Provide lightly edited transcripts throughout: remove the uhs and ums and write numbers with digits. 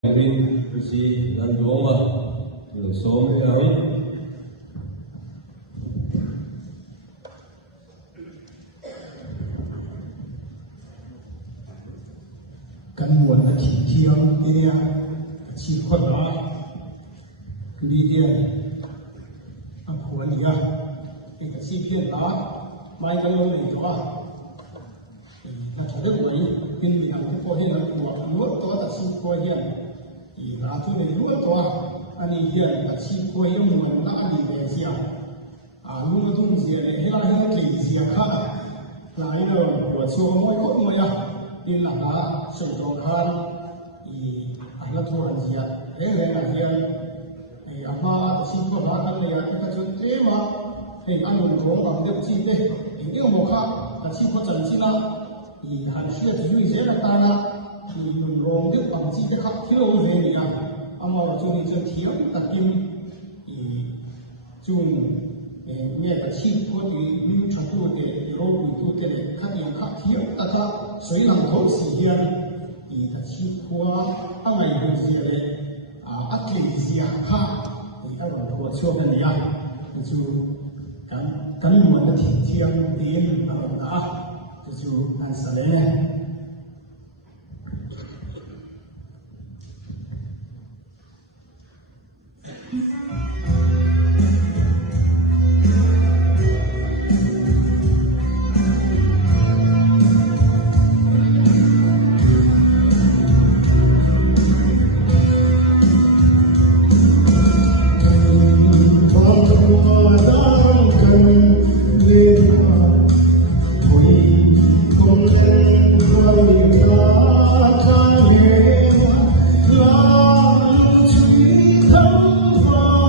Amin bersih dan doa untuk semua orang. กันหมดอาชีพเที่ยวที่เนี่ยอาชีพคนละลีเดียนอันควรเดียเป็นอาชีพเพี้ยนตาไม่กันเลยตัวถ้าจะได้ไหมเป็นมีอันผู้เห็นอันตัวล้วนตัวอาชีพผู้เห็นอีกราทุนล้วนตัวอันนี้เห็นอาชีพผู้เห็นเหมือนกับอันนี้เป็นเสียลุงตุ้งเสียเลยให้เราให้เกี่ยเสียค่าหลายเรื่องปวดช่วงไม่คนไม่in lama sedongkan anak Tuhan dia dengan ama siapa bahkan dia kita cuma anu orang dia cipta ini muka tapi siapa janjilah harusnya tujuh saya tanah orang dia bangsi dia kak kilo ini ya ama jadi tiap tapi jungเนี่ยก็ชีพคนที่มีชั้นตัวเด็กโรคมีตัวเด็กขัดยังขัดเทียบแต่ถ้าสวยหลังเขาเสียอีถ้าชีพพัวอะไรเป็นเสียเลยอัดเลยเสียค่าอีถ้าเราพัวช่วงนั้นเนี่ยก็คือกันเหมือนกับเทียมเดียนอะไรนะก็คือนั่นสิเลยLove to be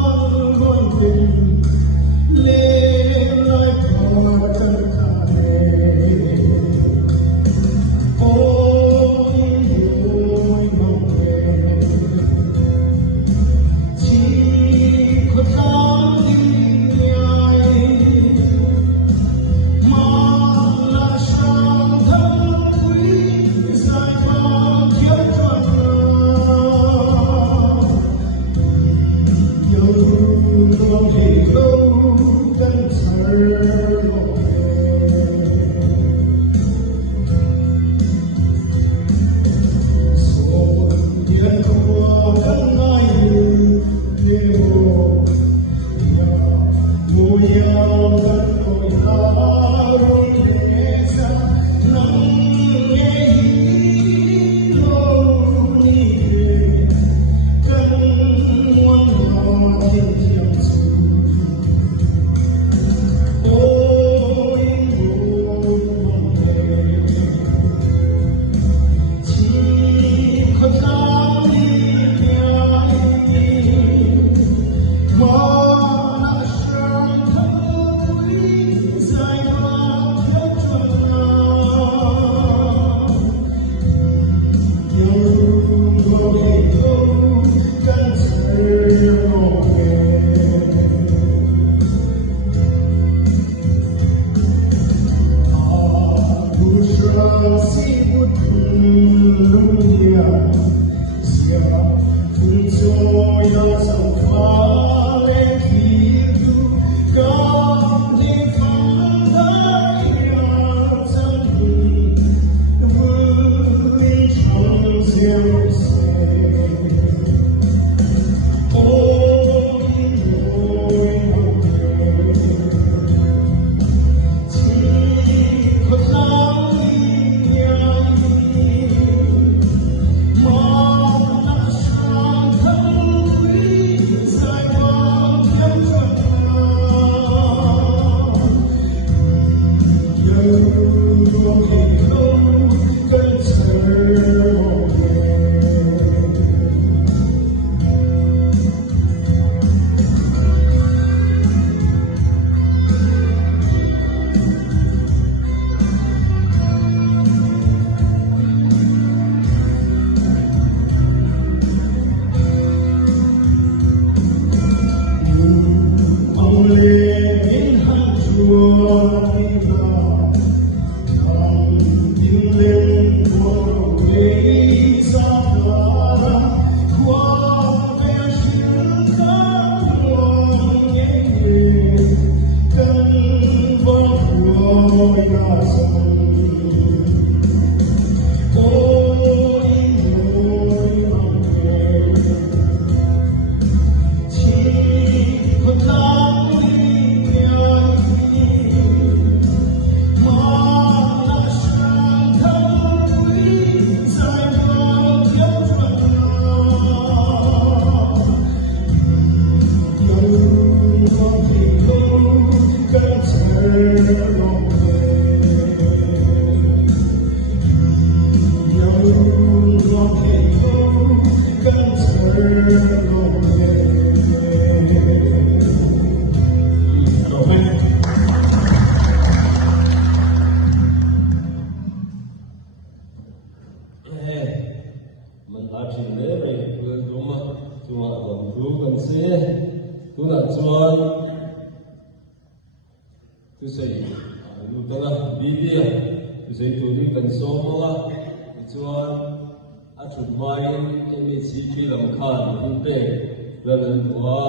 มันอาจจะเลยไปเพื่อนตัวมาลงทุนกันเสียตัวนั้นชวนตัวใส่ลูกตาดีดีตัวใส่ตัวนี้กันสมว่าชวนอาชุดไม้เอ็มซีพีลำคาญที่เป็นแล้วนั้นว่า